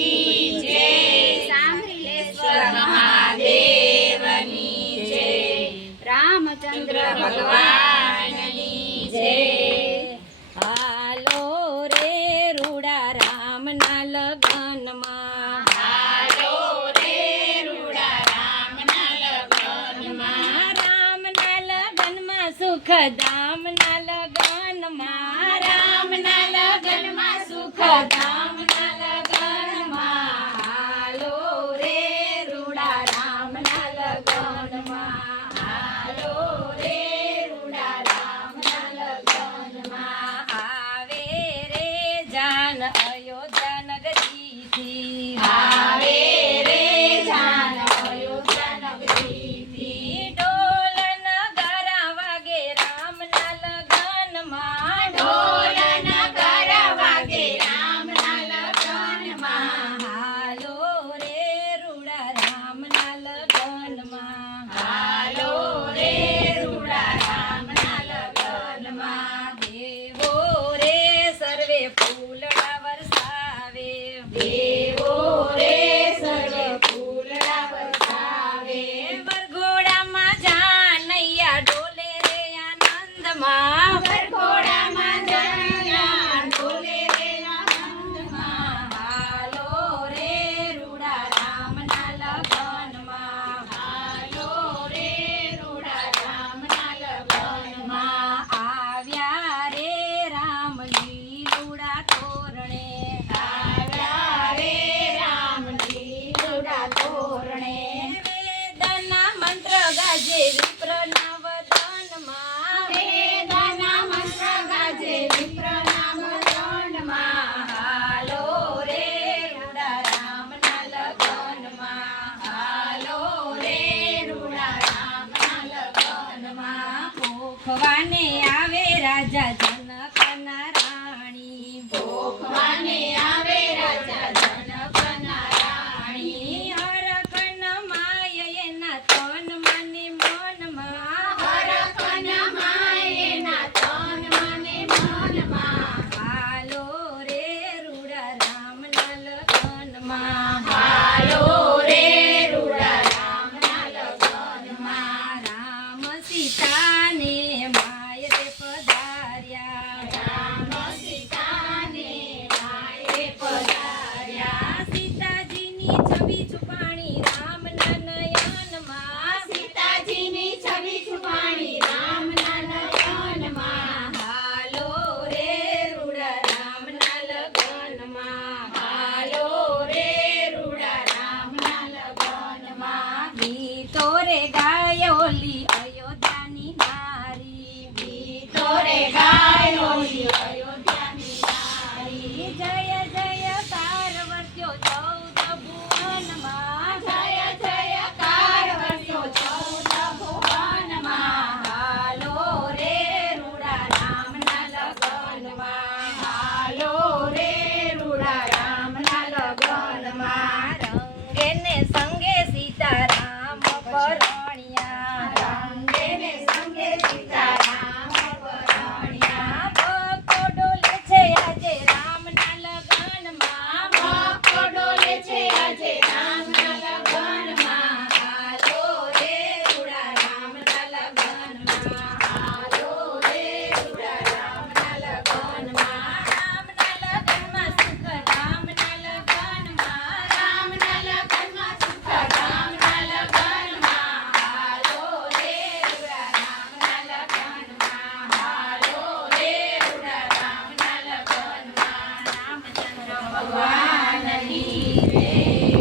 કી જય, સાંભળેશ્વર મહાદેવની જય, રામચંદ્ર ભગવાનની જય. હાલો રે રૂડા રામના લગનમાં, હાલો રે રૂડા રામના લગનમાં, રામના લગનમાં સુખધામના લગનમાં, રામના લગનમાં સુખધામના લગનમાં. હાલો રે રૂડા રામના લગનમાં, હાલો રે રૂડા રામના લગનમાં, આવે રે જાન અયોધ્યા નગરીથી, આવે રે જાન અયોધ્યા નગરીથી, ઢોલ નગારા વાગે રામના લગનમાં, ઢોલ નગારા વાગે રામના લગનમાં, હાલો રે રૂડા રામના લગનમાં, હાલો રે રૂડા રામના લગનમાં, દેવો રે સર્વે ફૂલડા વરસાવે, દેવો રે સર્વે ફૂલડા વરસાવે, વરઘોડામાં જાનૈયા ડોલે રે આનંદમાં, વરઘોડામાં જાનૈયા ડોલે રે આનંદમાં, હાલો રે રૂડા રામના લગનમાં, હાલો રે રૂડા રામના લગનમાં, આવ્યા રે રામ લીલુડા તોરણે, આવ્યા રે રામ લીલુડા તોરણે, વેદના મંત્ર ગાજે વિપ્રના વદનમાં, વેદના મંત્ર ગાજે વિપ્રના વદનમાં, હાલો રે રૂડા રામના લગનમાં, હાલો રે રૂડા રામના લગનમાં, ભોખવાને આવે રાજા જનકના રાણી, ભોખવાને આવે રાજા જનકના રાણી, હરખન માય એના તન મને મનમાં, હરખન માયેના તન મને મનમાં, હાલો રે રૂડા રામના લગનમાં, હાલો રે રૂડા રામના લગનમાં, રામ સીતાને માય રે પધાર્યા, રામ સીતાને માયે પધાર્યા, સીતાજીની છબી છુપાણી રામના નયનમાં, સીતાજીની છબી છુપાણી રામના નયનમાં, હાલો રે રૂડા રામના લગનમાં, હાલો રે રૂડા રામના લગનમાં, ગીતો રે ગાય ઓલી અયોધ્યાની નારી, ગીતો રે ગાય ઓલી અયોધ્યાની નારી, જય જય પાર્વત્યો ચૌદ ભુવનમાં, જય જયકાર વર્ષ્યો ચૌદ ભુવનમાં, હાલો રે રૂડા રામના લગનમાં, હાલો રે રૂડા રામના લગનમાં, રંગે ને સંગે સીતારામ પરણ્યા, રંગે ને સંગે સીતારામ પરણ્યા, ભક્તો ડોલે છે આજે રામના લગનમાં, ભક્તો ડોલે છે આજે રામના લગનમાં, હાલો રે રૂડા રામના લગનમાં, હાલો રે રૂડા રામના લગનમાં, રામના લગનમાં સુખ રામના લગનમાં, રામના લગનમાં સુખ રામના લગનમાં, હાલો રે રૂડા રામના લગનમાં, હાલો રે રૂડા રામના લગનમાં, રામચંદ્ર ભગવાનની જય. રામચંદ્ર ભગવાનની જય.